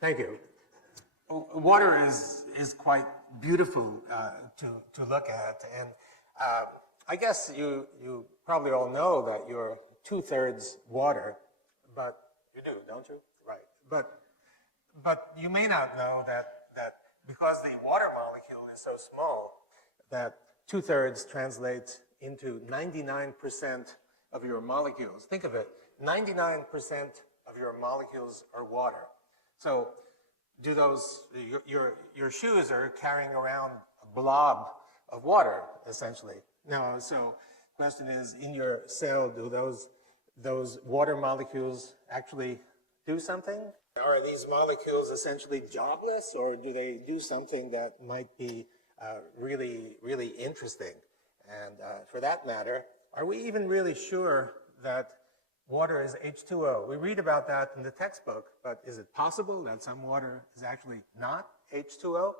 Thank you. Water is quite beautiful to look at, and I guess you probably all know that you're 2/3 water, but you do, don't you? Right. But you may not know that because the water molecule is so small, that 2/3 translates into 99% of your molecules. Think of it, 99% of your molecules are water. So do those, your shoes are carrying around a blob of water, essentially. Now, so the question is, in your cell, do those water molecules actually do something? Are these molecules essentially jobless, or do they do something that might be really, really interesting? And for that matter, are we even really sure that water is H2O? We read about that in the textbook, but is it possible that some water is actually not H2O?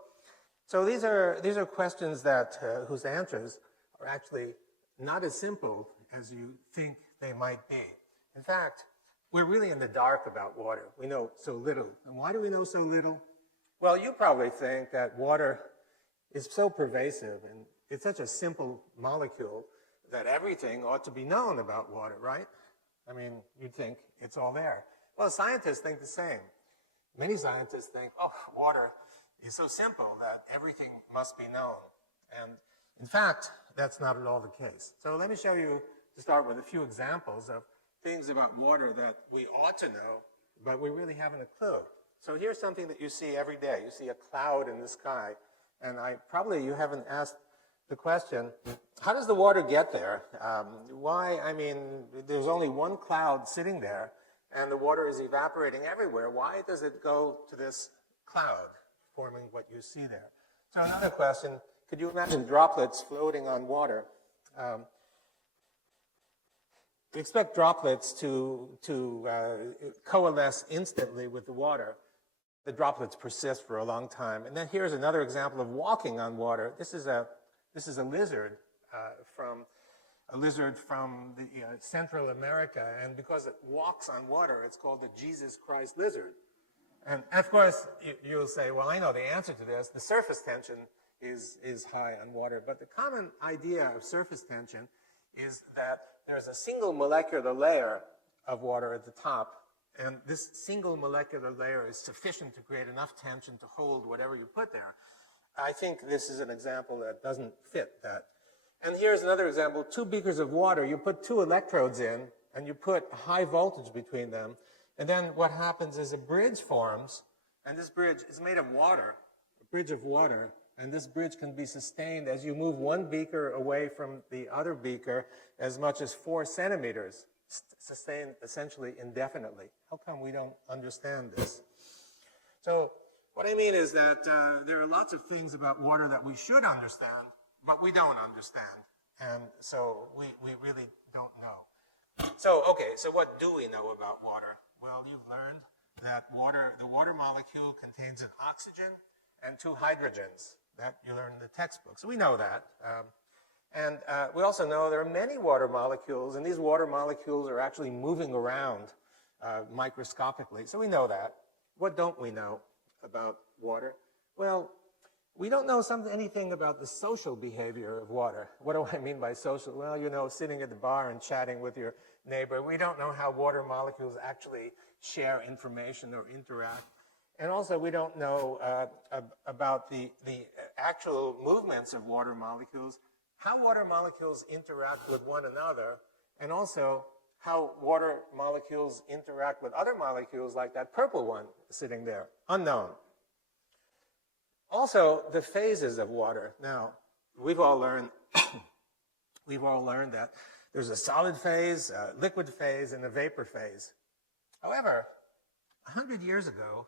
So these are questions that whose answers are actually not as simple as you think they might be. In fact, we're really in the dark about water. We know so little. And why do we know so little? Well, you probably think that water is so pervasive and it's such a simple molecule that everything ought to be known about water, right? I mean, you'd think it's all there. Well, scientists think the same. Many scientists think, oh, water is so simple that everything must be known. And in fact, that's not at all the case. So let me show you, to start with, a few examples of things about water that we ought to know, but we really haven't a clue. So here's something that you see every day. You see a cloud in the sky, and you haven't asked the question, how does the water get there? Why, I mean, there's only one cloud sitting there, and the water is evaporating everywhere. Why does it go to this cloud, forming what you see there? So another question, could you imagine droplets floating on water? We expect droplets to coalesce instantly with the water. The droplets persist for a long time. And then here's another example of walking on water. This is a lizard from the Central America, and because it walks on water, it's called the Jesus Christ lizard. And of course, you'll say, well, I know the answer to this. The surface tension is high on water, but the common idea of surface tension is that there's a single molecular layer of water at the top, and this single molecular layer is sufficient to create enough tension to hold whatever you put there. I think this is an example that doesn't fit that. And here's another example, 2 beakers of water. You put 2 electrodes in, and you put high voltage between them, and then what happens is a bridge forms, and this bridge is made of water, a bridge of water, and this bridge can be sustained as you move one beaker away from the other beaker as much as 4 centimeters, sustained essentially indefinitely. How come we don't understand this? So what I mean is that there are lots of things about water that we should understand, but we don't understand. And so we really don't know. So, okay, so what do we know about water? Well, you've learned that the water molecule contains an oxygen and 2 hydrogens. That you learn in the textbooks. So we know that. And we also know there are many water molecules, and these water molecules are actually moving around microscopically. So we know that. What don't we know about water? Well, we don't know anything about the social behavior of water. What do I mean by social? Well, you know, sitting at the bar and chatting with your neighbor. We don't know how water molecules actually share information or interact. And also, we don't know about the actual movements of water molecules, how water molecules interact with one another, and also how water molecules interact with other molecules like that purple one sitting there. Unknown. Also, the phases of water. Now, we've all learned that there's a solid phase, a liquid phase, and a vapor phase. However, 100 years ago,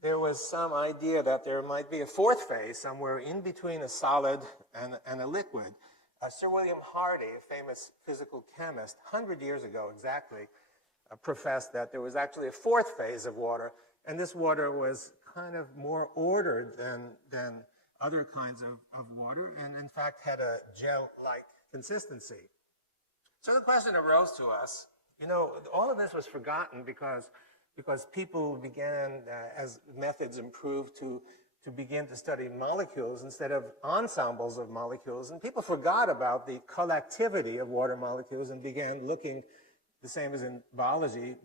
there was some idea that there might be a 4th phase somewhere in between a solid and a liquid. Sir William Hardy, a famous physical chemist, 100 years ago exactly, professed that there was actually a 4th phase of water, and this water was kind of more ordered than other kinds of water, and in fact had a gel-like consistency. So the question arose to us, you know, all of this was forgotten because because people began, as methods improved, to begin to study molecules instead of ensembles of molecules. And people forgot about the collectivity of water molecules and began looking, the same as in biology,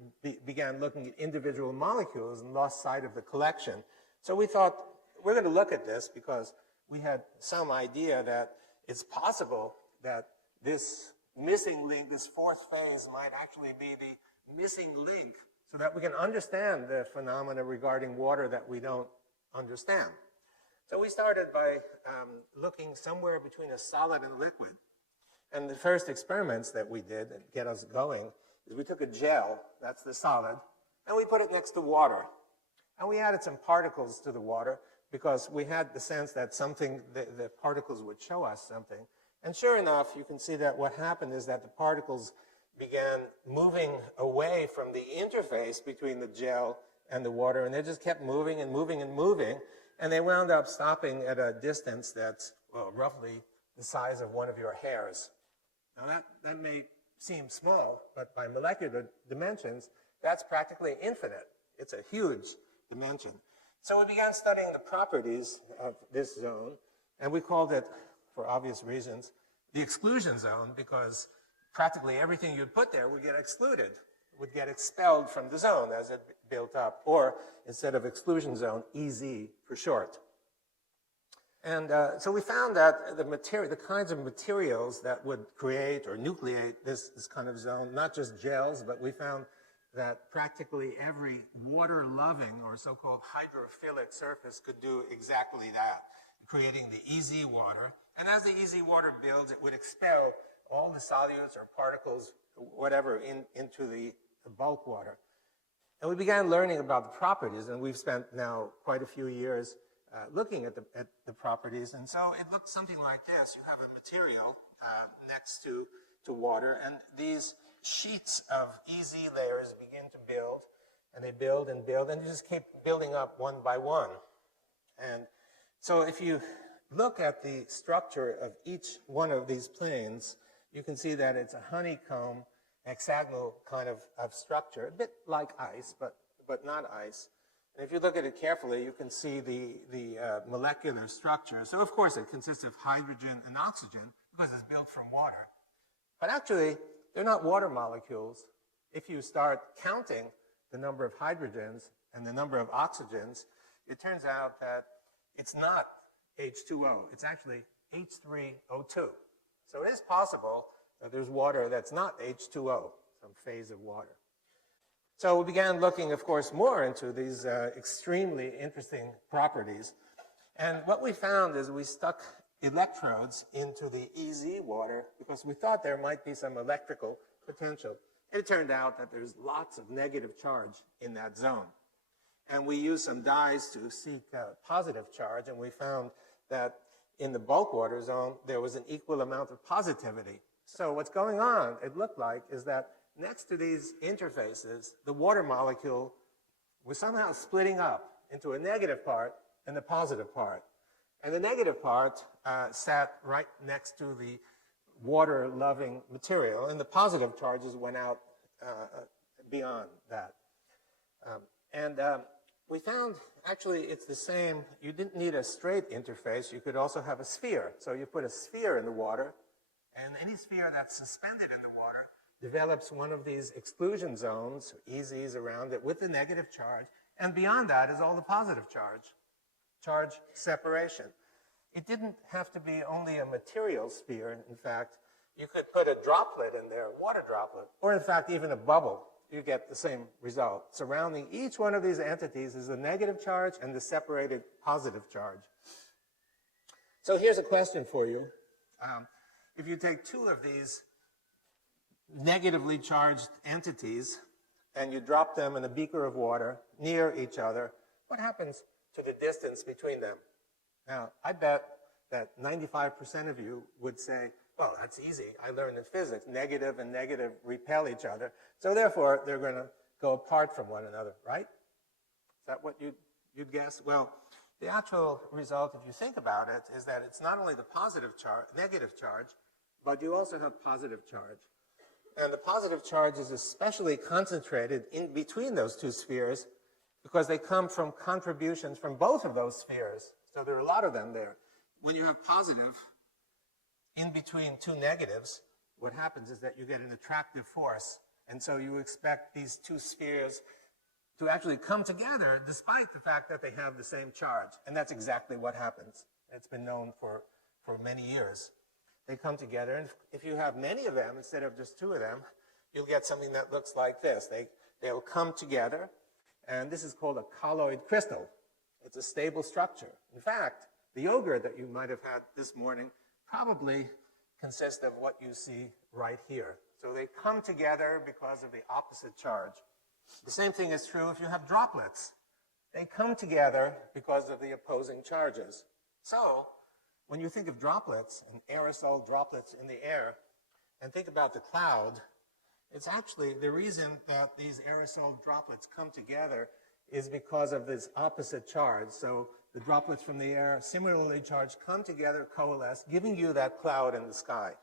began looking at individual molecules and lost sight of the collection. So we thought, we're going to look at this because we had some idea that it's possible that this missing link, this fourth phase, might actually be the missing link so that we can understand the phenomena regarding water that we don't understand. So we started by looking somewhere between a solid and liquid. And the first experiments that we did that get us going is we took a gel, that's the solid, and we put it next to water. And we added some particles to the water because we had the sense that something, the particles would show us something. And sure enough, you can see that what happened is that the particles began moving away from the interface between the gel and the water, and they just kept moving and moving and moving, and they wound up stopping at a distance that's, well, roughly the size of one of your hairs. Now that may seem small, but by molecular dimensions, that's practically infinite. It's a huge dimension. So we began studying the properties of this zone, and we called it, for obvious reasons, the exclusion zone, because practically everything you'd put there would get excluded, would get expelled from the zone as it built up, or instead of exclusion zone, EZ for short. And so we found that the kinds of materials that would create or nucleate this kind of zone, not just gels, but we found that practically every water-loving or so-called hydrophilic surface could do exactly that, creating the EZ water. And as the EZ water builds, it would expel all the solutes or particles, whatever, into the bulk water. And we began learning about the properties, and we've spent now quite a few years looking at the properties. And so it looks something like this. You have a material next to water, and these sheets of EZ layers begin to build, and they build and build, and you just keep building up one by one. And so if you look at the structure of each one of these planes, you can see that it's a honeycomb, hexagonal kind of structure, a bit like ice, but not ice. And if you look at it carefully, you can see the molecular structure. So of course it consists of hydrogen and oxygen because it's built from water. But actually, they're not water molecules. If you start counting the number of hydrogens and the number of oxygens, it turns out that it's not H2O. It's actually H3O2. So it is possible that there's water that's not H2O, some phase of water. So we began looking, of course, more into these extremely interesting properties. And what we found is we stuck electrodes into the EZ water because we thought there might be some electrical potential. And it turned out that there's lots of negative charge in that zone. And we used some dyes to seek positive charge, and we found that in the bulk water zone, there was an equal amount of positivity. So what's going on, it looked like, is that next to these interfaces, the water molecule was somehow splitting up into a negative part and the positive part. And the negative part sat right next to the water-loving material, and the positive charges went out beyond that. We found, actually, it's the same. You didn't need a straight interface. You could also have a sphere. So you put a sphere in the water, and any sphere that's suspended in the water develops one of these exclusion zones, EZs around it, with the negative charge. And beyond that is all the positive charge separation. It didn't have to be only a material sphere. In fact, you could put a droplet in there, a water droplet, or in fact, even a bubble. You get the same result. Surrounding each one of these entities is the negative charge and the separated positive charge. So here's a question for you. If you take two of these negatively charged entities and you drop them in a beaker of water near each other, what happens to the distance between them? Now, I bet that 95% of you would say, well, that's easy. I learned in physics, negative and negative repel each other. So therefore, they're going to go apart from one another, right? Is that what you'd guess? Well, the actual result, if you think about it, is that it's not only the positive charge, negative charge, but you also have positive charge. And the positive charge is especially concentrated in between those two spheres because they come from contributions from both of those spheres. So there are a lot of them there. When you have positive in between two negatives, what happens is that you get an attractive force. And so you expect these two spheres to actually come together despite the fact that they have the same charge. And that's exactly what happens. It's been known for many years. They come together, and if you have many of them instead of just two of them, you'll get something that looks like this. They'll come together, and this is called a colloid crystal. It's a stable structure. In fact, the yogurt that you might have had this morning probably consists of what you see right here. So they come together because of the opposite charge. The same thing is true if you have droplets. They come together because of the opposing charges. So, when you think of droplets and aerosol droplets in the air, and think about the cloud, it's actually the reason that these aerosol droplets come together is because of this opposite charge. So the droplets from the air, similarly charged, come together, coalesce, giving you that cloud in the sky.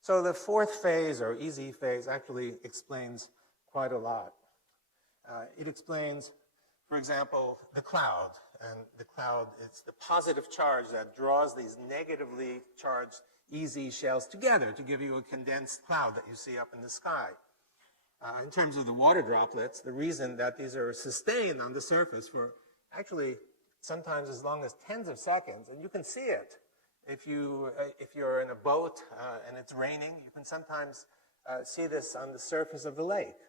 So the fourth phase, or EZ phase, actually explains quite a lot. It explains, for example, the cloud. And the cloud, it's the positive charge that draws these negatively charged EZ shells together to give you a condensed cloud that you see up in the sky. In terms of the water droplets, the reason that these are sustained on the surface for actually sometimes as long as tens of seconds, and you can see it. If you're in a boat and it's raining, you can sometimes see this on the surface of the lake.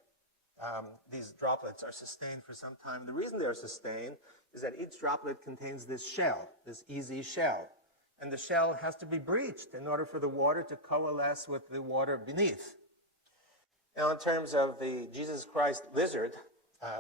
These droplets are sustained for some time. The reason they're sustained is that each droplet contains this shell, this EZ shell. And the shell has to be breached in order for the water to coalesce with the water beneath. Now, in terms of the Jesus Christ lizard,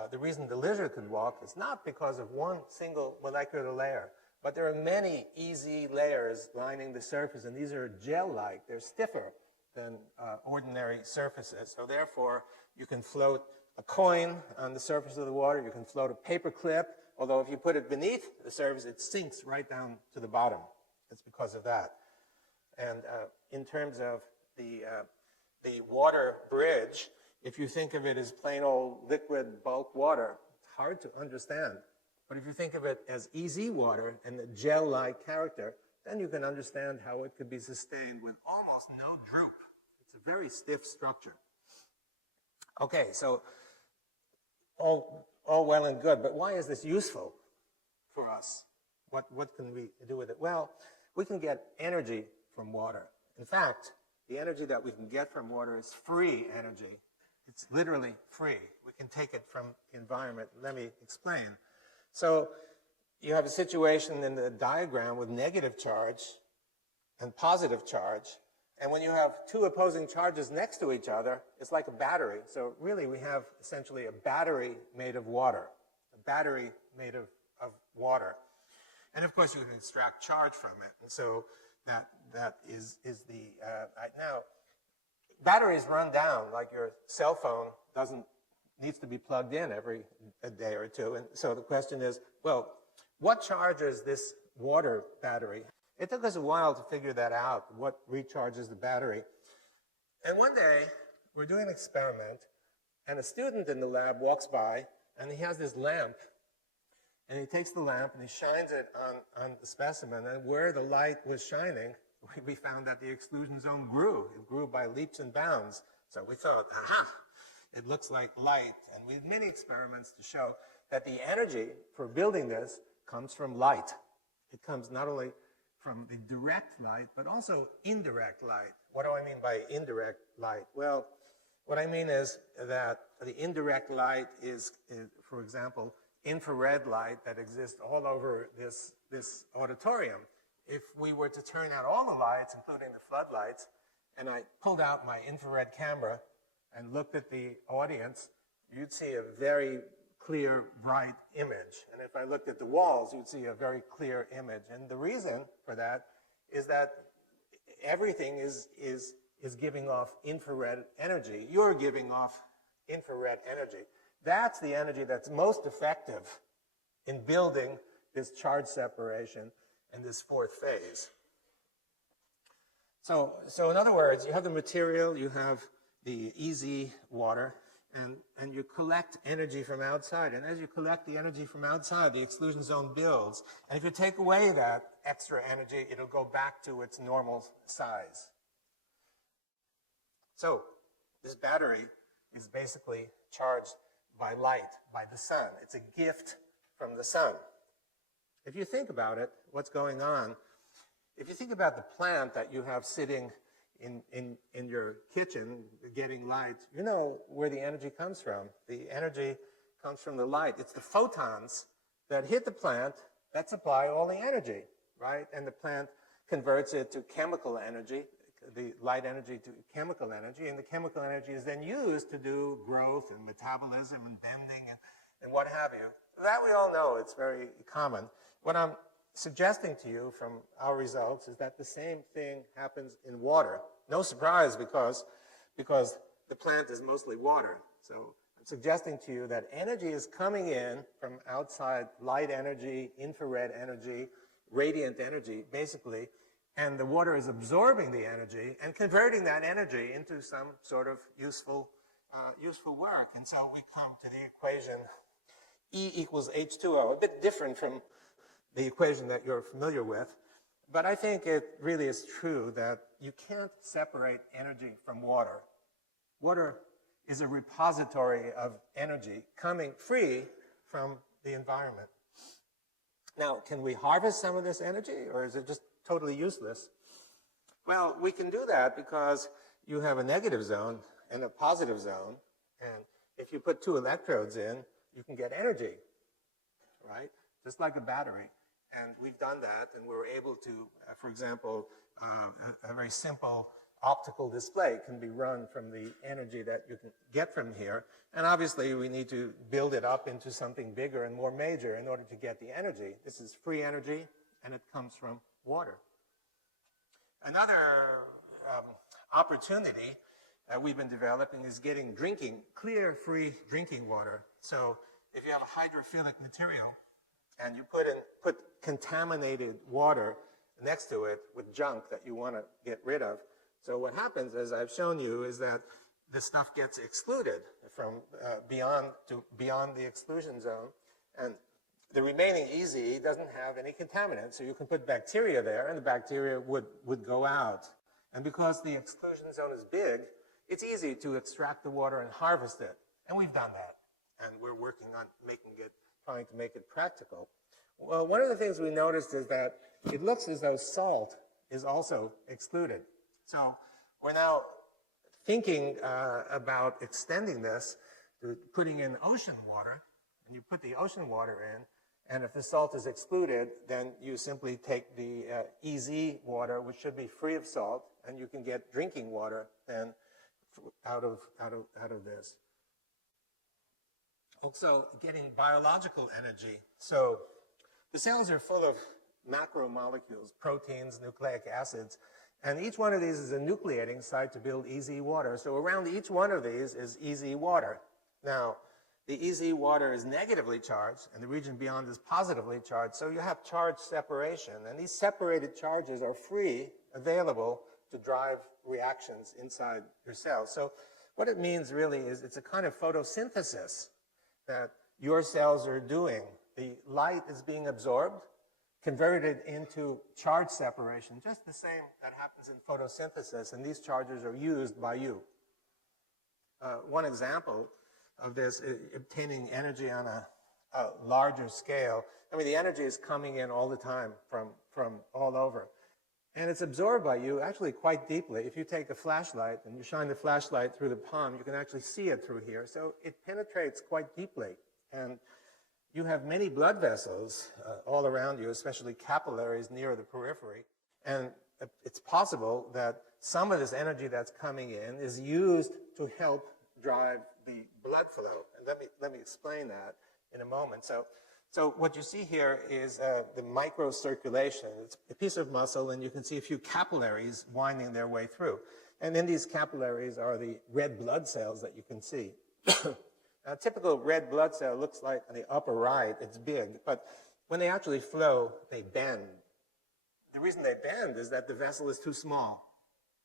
the reason the lizard could walk is not because of one single molecular layer, but there are many EZ layers lining the surface, and these are gel-like. They're stiffer than ordinary surfaces. So therefore, you can float a coin on the surface of the water. You can float a paper clip. Although if you put it beneath the surface, it sinks right down to the bottom. It's because of that. And in terms of the water bridge, if you think of it as plain old liquid bulk water, it's hard to understand. But if you think of it as EZ water and the gel-like character, then you can understand how it could be sustained with almost no droop. It's a very stiff structure. Okay, so all well and good, but why is this useful for us? What can we do with it? Well, we can get energy from water. In fact, the energy that we can get from water is free energy. It's literally free. We can take it from the environment. Let me explain. So you have a situation in the diagram with negative charge and positive charge. And when you have two opposing charges next to each other, it's like a battery. So really we have essentially a battery made of water, a battery made of water. And of course you can extract charge from it. And so that is the, now batteries run down like your cell phone needs to be plugged in every day or two. And so the question is, well, what charges this water battery? It took us a while to figure that out, what recharges the battery. And one day, we're doing an experiment, and a student in the lab walks by, and he has this lamp. And he takes the lamp, and he shines it on the specimen. And where the light was shining, we found that the exclusion zone grew. It grew by leaps and bounds. So we thought, aha, it looks like light. And we did many experiments to show that the energy for building this comes from light. It comes not only from the direct light, but also indirect light. What do I mean by indirect light? Well, what I mean is that the indirect light is for example, infrared light that exists all over this auditorium. If we were to turn out all the lights, including the floodlights, and I pulled out my infrared camera and looked at the audience, you'd see a very clear, bright image. And if I looked at the walls, you'd see a very clear image. And the reason for that is that everything is giving off infrared energy. You're giving off infrared energy. That's the energy that's most effective in building this charge separation in this fourth phase. So in other words, you have the material, you have the easy water, and you collect energy from outside. And as you collect the energy from outside, the exclusion zone builds. And if you take away that extra energy, it'll go back to its normal size. So this battery is basically charged by light, by the sun. It's a gift from the sun. If you think about it, what's going on, if you think about the plant that you have sitting in your kitchen getting light, you know where the energy comes from. The energy comes from the light. It's the photons that hit the plant that supply all the energy, right? And the plant converts it to chemical energy, the light energy to chemical energy, and the chemical energy is then used to do growth and metabolism and bending and what have you. That we all know, it's very common. What I'm suggesting to you from our results is that the same thing happens in water. No surprise because the plant is mostly water. So I'm suggesting to you that energy is coming in from outside, light energy, infrared energy, radiant energy, basically, and the water is absorbing the energy and converting that energy into some sort of useful work. And so we come to the equation E equals H2O, a bit different from the equation that you're familiar with. But I think it really is true that you can't separate energy from water. Water is a repository of energy coming free from the environment. Now, can we harvest some of this energy, or is it just totally useless? Well, we can do that because you have a negative zone and a positive zone, and if you put two electrodes in, you can get energy, right? Just like a battery. And we've done that, and we were able to, for example, a very simple optical display can be run from the energy that you can get from here. And obviously, we need to build it up into something bigger and more major in order to get the energy. This is free energy, and it comes from water. Another opportunity that we've been developing is getting clear, free drinking water. So if you have a hydrophilic material, and you put contaminated water next to it with junk that you want to get rid of. So what happens, as I've shown you, is that the stuff gets excluded from beyond the exclusion zone, and the remaining EZ doesn't have any contaminants. So you can put bacteria there, and the bacteria would go out. And because the exclusion zone is big, it's easy to extract the water and harvest it. And we've done that, and we're working on trying to make it practical. Well, one of the things we noticed is that it looks as though salt is also excluded. So we're now thinking about extending this to putting in ocean water, and you put the ocean water in, and if the salt is excluded, then you simply take the EZ water, which should be free of salt, and you can get drinking water then out of this. Also, getting biological energy. So the cells are full of macromolecules, proteins, nucleic acids, and each one of these is a nucleating site to build EZ water. So around each one of these is EZ water. Now, the EZ water is negatively charged, and the region beyond is positively charged. So you have charge separation, and these separated charges are free, available to drive reactions inside your cells. So what it means really is it's a kind of photosynthesis that your cells are doing. The light is being absorbed, converted into charge separation, just the same that happens in photosynthesis, and these charges are used by you. One example of this is obtaining energy on a larger scale. I mean, the energy is coming in all the time from all over. And it's absorbed by you actually quite deeply. If you take a flashlight and you shine the flashlight through the palm, you can actually see it through here. So it penetrates quite deeply. And you have many blood vessels all around you, especially capillaries near the periphery. And it's possible that some of this energy that's coming in is used to help drive the blood flow. And let me explain that in a moment. So what you see here is the microcirculation. It's a piece of muscle, and you can see a few capillaries winding their way through. And in these capillaries are the red blood cells that you can see. A typical red blood cell looks like on the upper right, it's big, but when they actually flow, they bend. The reason they bend is that the vessel is too small.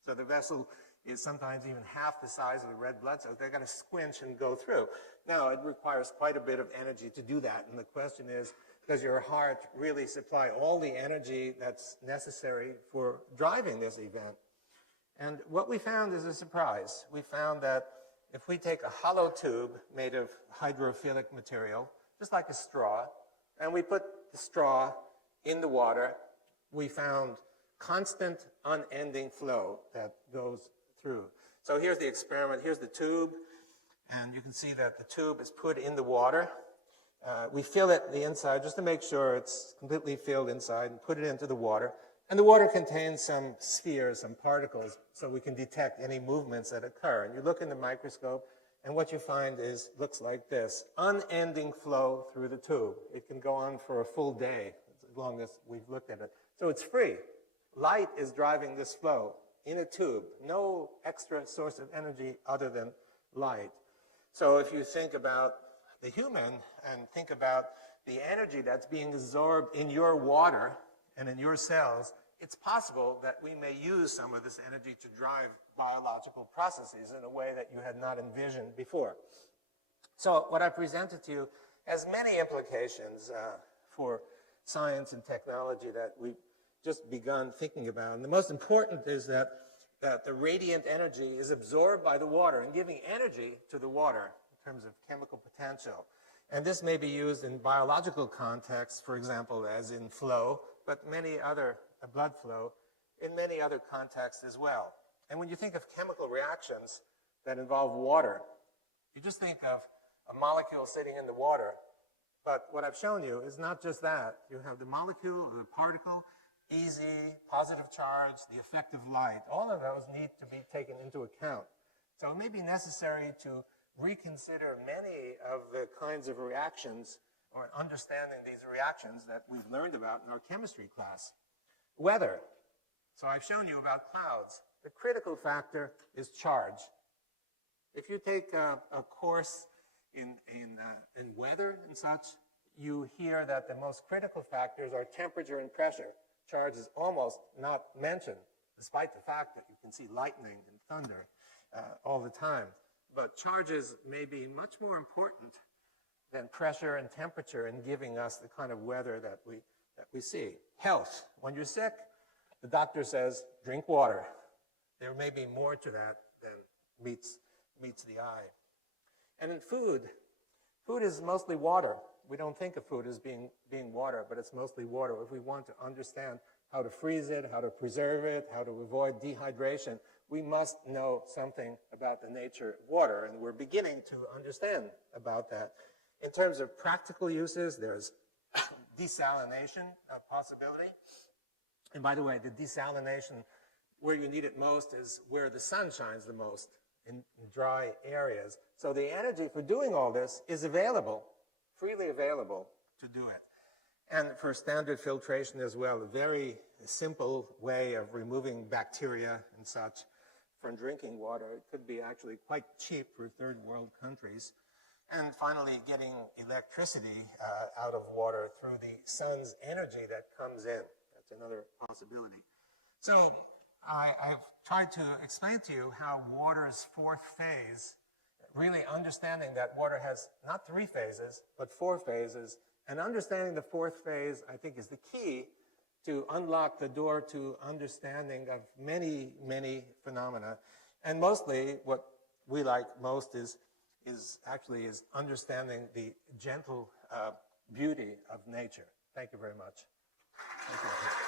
So the vessel is sometimes even half the size of the red blood cells. They're going to squinch and go through. Now, it requires quite a bit of energy to do that. And the question is, does your heart really supply all the energy that's necessary for driving this event? And what we found is a surprise. We found that if we take a hollow tube made of hydrophilic material, just like a straw, and we put the straw in the water, we found constant, unending flow that goes through. So here's the experiment. Here's the tube, and you can see that the tube is put in the water. We fill it the inside just to make sure it's completely filled inside and put it into the water. And the water contains some spheres, some particles, so we can detect any movements that occur. And you look in the microscope, and what you find looks like this: unending flow through the tube. It can go on for a full day, as long as we've looked at it. So it's free. Light is driving this flow in a tube. No extra source of energy other than light. So if you think about the human and think about the energy that's being absorbed in your water and in your cells, it's possible that we may use some of this energy to drive biological processes in a way that you had not envisioned before. So what I presented to you has many implications for science and technology that we've just begun thinking about. And the most important is that the radiant energy is absorbed by the water and giving energy to the water in terms of chemical potential. And this may be used in biological contexts, for example, as in flow, but many other blood flow in many other contexts as well. And when you think of chemical reactions that involve water, you just think of a molecule sitting in the water. But what I've shown you is not just that. You have the molecule or the particle, easy, positive charge, the effect of light. All of those need to be taken into account. So it may be necessary to reconsider many of the kinds of reactions or understanding these reactions that we've learned about in our chemistry class. Weather. So I've shown you about clouds. The critical factor is charge. If you take a course in weather and such, you hear that the most critical factors are temperature and pressure. Charge is almost not mentioned, despite the fact that you can see lightning and thunder all the time. But charges may be much more important than pressure and temperature in giving us the kind of weather that we see. Health. When you're sick, the doctor says, drink water. There may be more to that than meets the eye. And in food is mostly water. We don't think of food as being water, but it's mostly water. If we want to understand how to freeze it, how to preserve it, how to avoid dehydration, we must know something about the nature of water, and we're beginning to understand about that. In terms of practical uses, there's desalination possibility. And by the way, the desalination, where you need it most is where the sun shines the most, in dry areas. So the energy for doing all this is available, freely available to do it. And for standard filtration as well, a very simple way of removing bacteria and such from drinking water. It could be actually quite cheap for third world countries. And finally, getting electricity out of water through the sun's energy that comes in. That's another possibility. So I've tried to explain to you how water's fourth phase, really understanding that water has not 3 phases, but 4 phases. And understanding the fourth phase, I think, is the key to unlock the door to understanding of many, many phenomena. And mostly, what we like most is understanding the gentle beauty of nature. Thank you very much. Thank you.